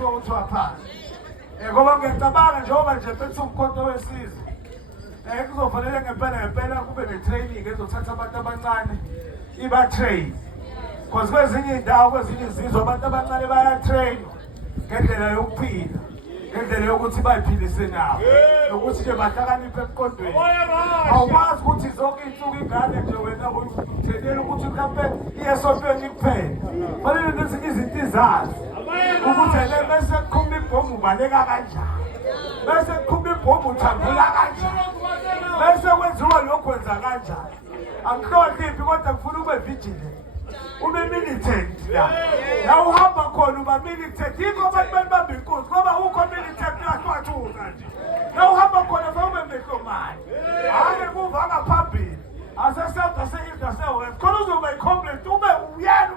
kuthiwa uthiwa phansi. Ngoba ngiyacabanga njengoba nje bethi umkhonto wesizwe. Kuzofanele ngempela kube ne-training ezothatha abantu abancane iba-train. Because kwezinye indawo, kwezinye izizwe abantu abancane baya-trainwa ngendlela yokuphila, ngendlela yokuthi bayiphilise nawo, nokuthi nje bahlakaniphe emqondweni. Awukwazi ukuthi zonke insuku ingane nje wena uthenela ukuthi mhlawumbe iye esontweni kuphela. Kufanele nezinye izinto izazi ukuthi bese kuqhuma ibhomu ubaleka kanjani, bese kuqhuma ibhomu uthambula kanjani, bese kwenziwa lokhu kwenza kanjani. Akuhloniphi kodwa kufuna ube vigilant, ube militant la uhamba khona uba militant. Yikho abantu belibamba inkunzi ngoba ukho militant uyahlwathuka nje. La uhamba khona fa ube mehlomali, hhayi kuva ngaphambili, aseSouth ase-East ase-West khona uzoba i-complaint ube uyena